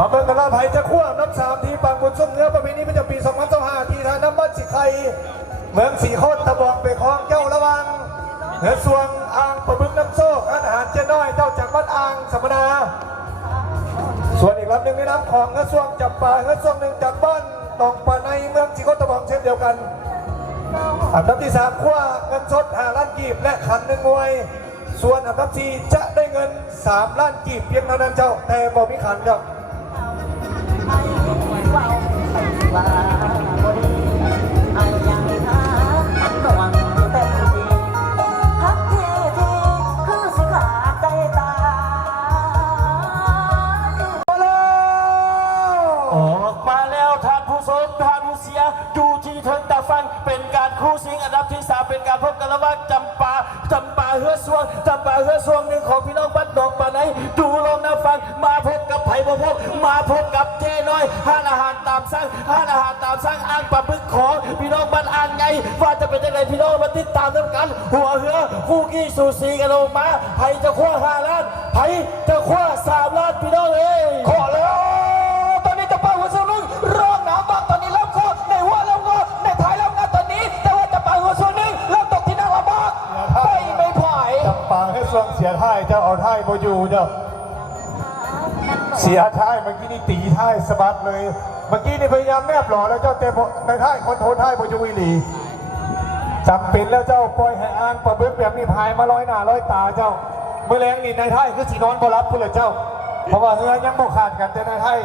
มาเบิ่งกันว่าไผ่จะขั้วน้ำสามทีปางบุญส้มเนื้อประเพณีประจำปี2025ที่ทางน้ำบ้านสิไข่เมืองสีโคตรตะบอกไปคลองเจ้าระวังเหนือสวงอ่างประบึกน้ำโซกอาหารเจ้าน้อยเจ้าจากบ้านอ่างสัมมนาส่วนอีกลำหนึ่งในน้ำของเหนือสวงจับปลาเหนือสวงหนึ่งจากบ้านตองปาในเมืองสีโคตรตะบอกเช่นเดียวกันอันดับที่3ขั้วเงินสด5 ล้านกีบและขัน1 มวยส่วนอันดับ4จะได้เงิน3 ล้านกีบเพียงเท่านั้นเจ้าแต่บ่มีขันครับออกมาแล้วท่านผู้ชมท่านผู้เสียดูที่เทิงตาฟังเป็นการคู่ซิงอันดับที่3เป็นการพบกันระหว่างจำปาเฮือสวงหนึ่งของพี่น้องบ้านดอกปาไหนดูลองนะฟังมาพบกับไผ่บ่พบมาพบกับเจน้อยห้านอาหารตามสั่งอ่างปลาบึกของพี่น้องบ้านอ่างไงว่าจะเป็นยังไงพี่น้องมาติดตามกันกันหัวเหือคู่กี้สูสีกันลงมาไผ่จะคว้า5 ล้านไผ่จะคว้า3 ล้านพี่น้องเอ้ยขอแล้วตอนนี้จะเป่าหัวเสือมึงร้องหนาวบ้างตอนนี้เริ่มโคตรในหัวเริ่มโคตรในท้ายเริ่มงานตอนนี้แต่ว่าจะเป่าหัวเสือนึงเริ่มตกที่นั่งลำบากไม่พาย จับปลาให้สวงเสียท้ายเจ้าเอาท้ายโบยูเจ้าเสียท้ายเมื่อกี้นี่ตีท้ายสะบัดเลยเมื่อกี้นี่พยายามแนบหล่อแล้วเจ้าเตะในท้ายคนโทนท้ายโบยูอีหลีจำเป็นแล้วเจ้าปล่อยให้อ่างปลาบึกแบบนี้พายมา100 หน้า100 ตาเจ้าเมื่อแรงนี่ในท้ายคือสีนอนบ่รับพุ่นเลยเจ้าเพราะว่าเฮือยังบ่ขาดกันแต่ในท้าย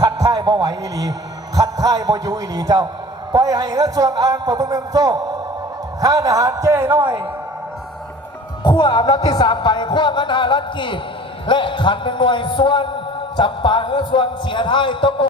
ขัดท้ายบ่ไหวอีหลีขัดท้ายโบยูอีหลีเจ้าปล่อยให้เฮือส่วนอ่างปลาบึกน้ำโซ่ห้านอาหารเจ้น้อยขั้วอันดับที่3ไปขั้วเงิน5 ล้านกีบและขัน1 หน่วยส่วนจับปลาเฮือส่วนเสียท้ายต้อง